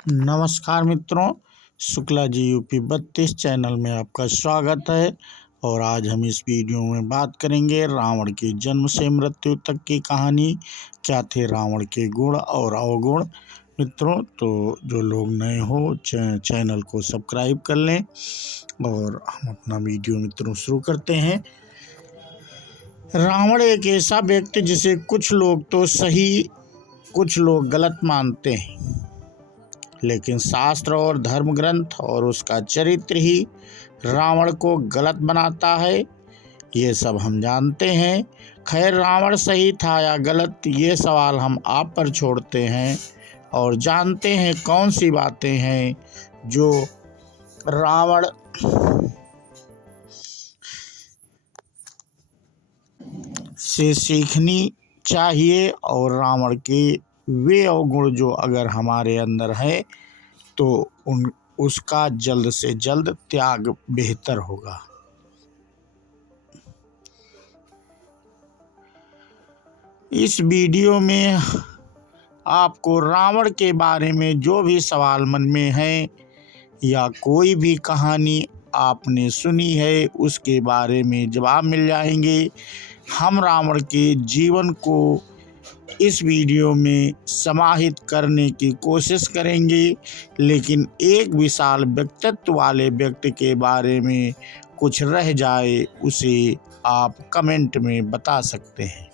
नमस्कार मित्रों, Shukla ji UP 32 channel में आपका स्वागत है। और आज हम इस वीडियो में बात करेंगे रावण की जन्म से मृत्यु तक की कहानी। क्या थे रावण के गुण और अवगुण। मित्रों, तो जो लोग नए हो चैनल को सब्सक्राइब कर लें और हम अपना वीडियो मित्रों शुरू करते हैं। रावण एक ऐसा व्यक्ति जिसे कुछ लोग तो सही कुछ लोग गलत मानते हैं, लेकिन शास्त्र और धर्म ग्रंथ और उसका चरित्र ही रावण को गलत बनाता है, ये सब हम जानते हैं। खैर, रावण सही था या गलत, ये सवाल हम आप पर छोड़ते हैं और जानते हैं कौन सी बातें हैं जो रावण से सीखनी चाहिए और रावण के वे अवगुण जो अगर हमारे अंदर है तो उसका जल्द से जल्द त्याग बेहतर होगा। इस वीडियो में आपको रावण के बारे में जो भी सवाल मन में है या कोई भी कहानी आपने सुनी है उसके बारे में जवाब मिल जाएंगे। हम रावण के जीवन को इस वीडियो में समाहित करने की कोशिश करेंगे, लेकिन एक विशाल व्यक्तित्व वाले व्यक्ति के बारे में कुछ रह जाए उसे आप कमेंट में बता सकते हैं।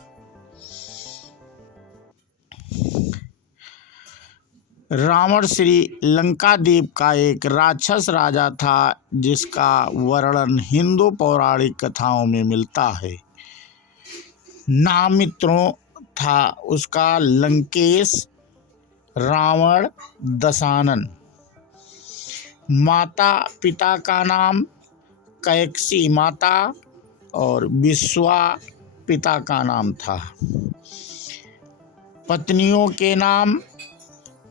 रावण श्री लंकादीप का एक राक्षस राजा था जिसका वर्णन हिंदू पौराणिक कथाओं में मिलता है। नाम मित्रों था उसका लंकेश, रावण, दशानन। माता पिता का नाम कैकसी माता और विश्वा पिता का नाम था। पत्नियों के नाम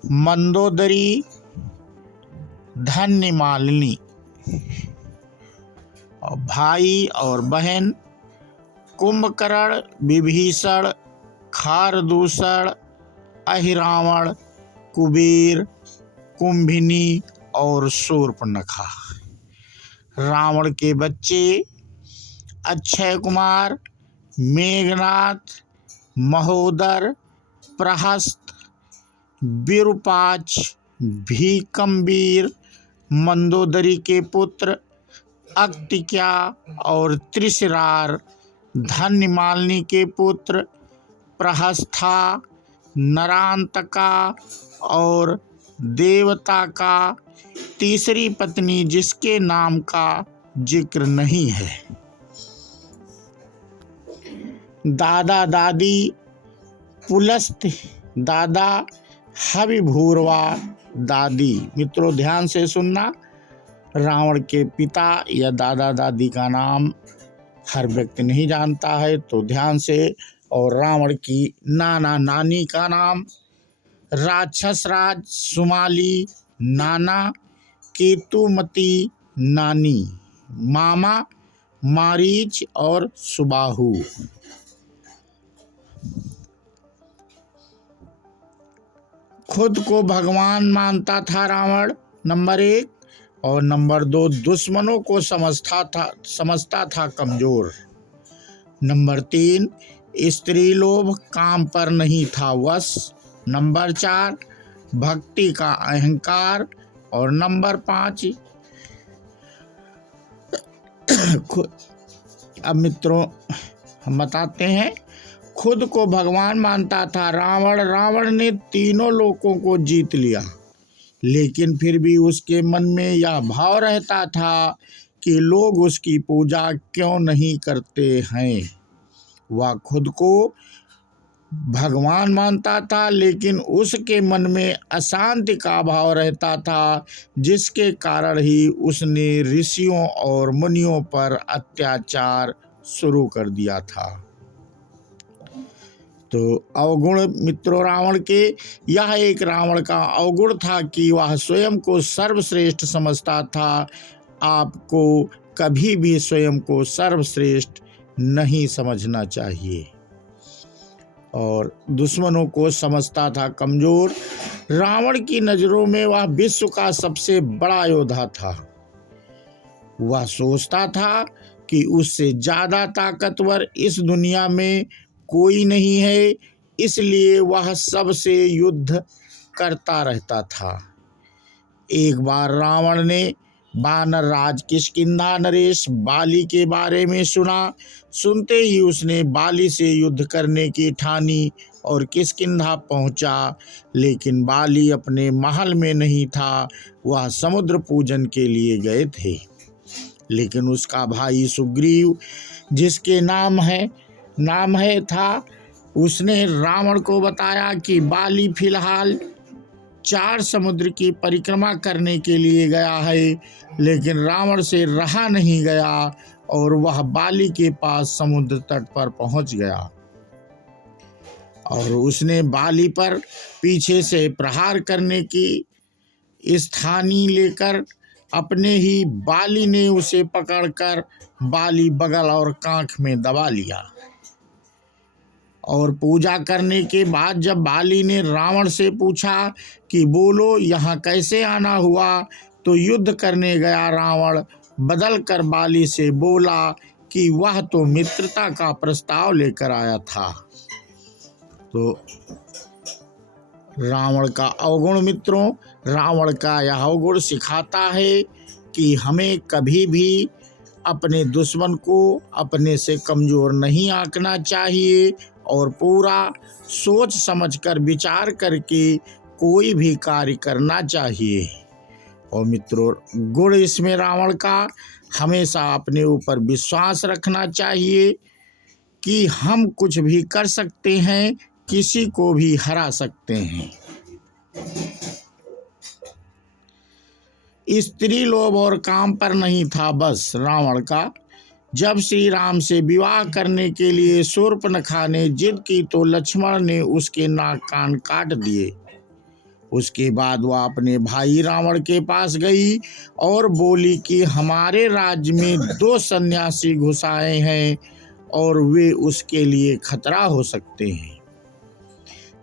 मंदोदरी, धन्यमालिनी। और भाई और बहन कुंभकर्ण, विभीषण, खारदूषण, अहिरावण, कुबेर, कुंभिनी और शूर्पणखा। रावण के बच्चे अक्षय कुमार, मेघनाथ, महोदर, प्रहस्त, विरूपाक्ष, भीकमवीर, मंदोदरी के पुत्र अक्तिक्या और त्रिशरार, धन्यमालिनी के पुत्र प्रहस्था, नरांतका और देवता का तीसरी पत्नी जिसके नाम का जिक्र नहीं है। दादा दादी पुलस्त, दादा हविभूर्वा, दादी। मित्रों, ध्यान से सुनना, रावण के पिता या दादा दादी का नाम हर व्यक्ति नहीं जानता है, तो ध्यान से। और रावण की नाना नानी का नाम राक्षस राज सुमाली, नाना केतुमती, नानी मामा मारीच और सुबाहु। खुद को भगवान मानता था रावण, नंबर 1। और नंबर 2, दुश्मनों को समझता था कमजोर। नंबर 3, स्त्री लोभ, काम पर नहीं था वश। नंबर 4, भक्ति का अहंकार। और नंबर 5, अब मित्रों हम बताते हैं, खुद को भगवान मानता था रावण। रावण ने तीनों लोकों को जीत लिया, लेकिन फिर भी उसके मन में यह भाव रहता था कि लोग उसकी पूजा क्यों नहीं करते हैं। वह खुद को भगवान मानता था, लेकिन उसके मन में अशांति का भाव रहता था, जिसके कारण ही उसने ऋषियों और मुनियों पर अत्याचार शुरू कर दिया था। तो अवगुण मित्रों रावण के, यह एक रावण का अवगुण था कि वह स्वयं को सर्वश्रेष्ठ समझता था। आपको कभी भी स्वयं को सर्वश्रेष्ठ नहीं समझना चाहिए। और दुश्मनों को समझता था कमजोर। रावण की नज़रों में वह विश्व का सबसे बड़ा योद्धा था। वह सोचता था कि उससे ज़्यादा ताकतवर इस दुनिया में कोई नहीं है, इसलिए वह सबसे युद्ध करता रहता था। एक बार रावण ने वानर राज किष्किंधा नरेश बाली के बारे में सुना। सुनते ही उसने बाली से युद्ध करने की ठानी और किष्किंधा पहुंचा। लेकिन बाली अपने महल में नहीं था, वह समुद्र पूजन के लिए गए थे। लेकिन उसका भाई सुग्रीव, जिसके नाम है था, उसने रावण को बताया कि बाली फिलहाल 4 समुद्र की परिक्रमा करने के लिए गया है। लेकिन रावण से रहा नहीं गया और वह बाली के पास समुद्र तट पर पहुंच गया और उसने बाली पर पीछे से प्रहार करने की स्थानी लेकर अपने ही बाली ने उसे पकड़कर बाली बगल और कांख में दबा लिया। और पूजा करने के बाद जब बाली ने रावण से पूछा कि बोलो यहाँ कैसे आना हुआ, तो युद्ध करने गया रावण बदल कर बाली से बोला कि वह तो मित्रता का प्रस्ताव लेकर आया था। तो रावण का अवगुण मित्रों, रावण का यह अवगुण सिखाता है कि हमें कभी भी अपने दुश्मन को अपने से कमज़ोर नहीं आंकना चाहिए और पूरा सोच समझकर विचार करके कोई भी कार्य करना चाहिए। और मित्रों, गुण इसमें रावण का हमेशा अपने ऊपर विश्वास रखना चाहिए कि हम कुछ भी कर सकते हैं, किसी को भी हरा सकते हैं। स्त्री लोभ और काम पर नहीं था बस रावण का। जब श्री राम से विवाह करने के लिए शूर्पणखा ने जिद की तो लक्ष्मण ने उसके नाक कान काट दिए। उसके बाद वह अपने भाई रावण के पास गई और बोली कि हमारे राज्य में 2 सन्यासी घुस आए हैं और वे उसके लिए खतरा हो सकते हैं।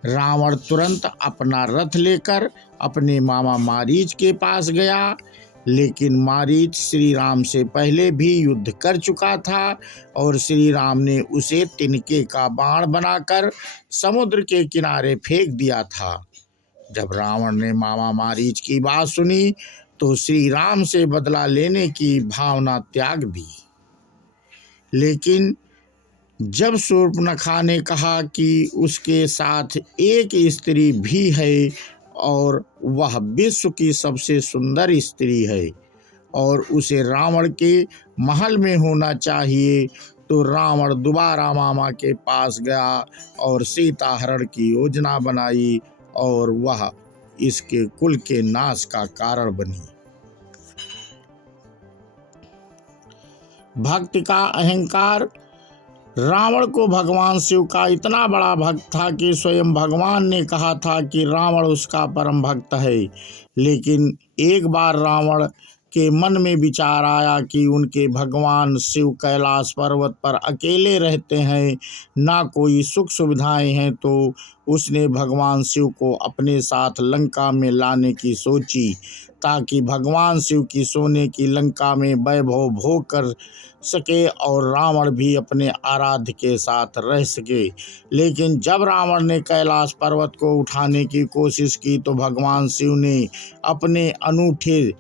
रावण तुरंत अपना रथ लेकर अपने मामा मारीच के पास गया। लेकिन मारीच श्री राम से पहले भी युद्ध कर चुका था और श्री राम ने उसे तिनके का बाण बनाकर समुद्र के किनारे फेंक दिया था। जब रावण ने मामा मारीच की बात सुनी तो श्री राम से बदला लेने की भावना त्याग दी। लेकिन जब शूर्पणखा ने कहा कि उसके साथ एक स्त्री भी है और वह विश्व की सबसे सुंदर स्त्री है और उसे रावण के महल में होना चाहिए, तो रावण दोबारा मामा के पास गया और सीता हरण की योजना बनाई और वह इसके कुल के नाश का कारण बनी। भक्ति का अहंकार। रावण को भगवान शिव का इतना बड़ा भक्त था कि स्वयं भगवान ने कहा था कि रावण उसका परम भक्त है। लेकिन एक बार रावण के मन में विचार आया कि उनके भगवान शिव कैलाश पर्वत पर अकेले रहते हैं, ना कोई सुख सुविधाएं हैं, तो उसने भगवान शिव को अपने साथ लंका में लाने की सोची ताकि भगवान शिव की सोने की लंका में वैभव भोग कर सके और रावण भी अपने आराध्य के साथ रह सके। लेकिन जब रावण ने कैलाश पर्वत को उठाने की कोशिश की तो भगवान शिव ने अपने अंगूठे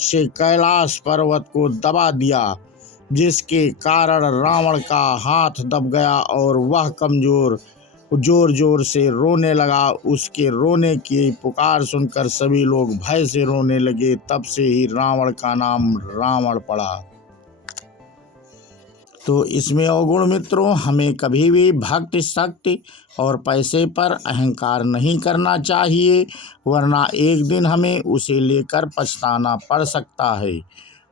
से कैलाश पर्वत को दबा दिया, जिसके कारण रावण का हाथ दब गया और वह कमजोर जोर जोर से रोने लगा। उसके रोने की पुकार सुनकर सभी लोग भय से रोने लगे। तब से ही रावण का नाम रावण पड़ा। तो इसमें अवगुण मित्रों, हमें कभी भी भक्ति शक्ति और पैसे पर अहंकार नहीं करना चाहिए, वरना एक दिन हमें उसे लेकर पछताना पड़ सकता है।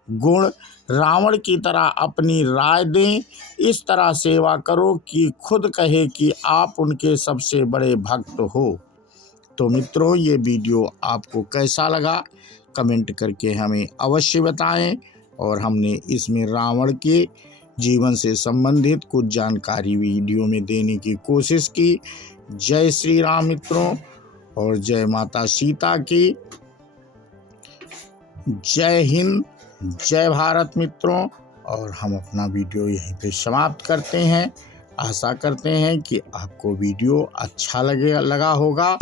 गुण। रावण की तरह अपनी राय दें, इस तरह सेवा करो कि खुद कहे कि आप उनके सबसे बड़े भक्त हो। तो मित्रों, ये वीडियो आपको कैसा लगा कमेंट करके हमें अवश्य बताएं। और हमने इसमें रावण के जीवन से संबंधित कुछ जानकारी वीडियो में देने की कोशिश की। जय श्री राम मित्रों, और जय माता सीता की। जय हिंद, जय भारत मित्रों। और हम अपना वीडियो यहीं पे समाप्त करते हैं। आशा करते हैं कि आपको वीडियो अच्छा लगा होगा।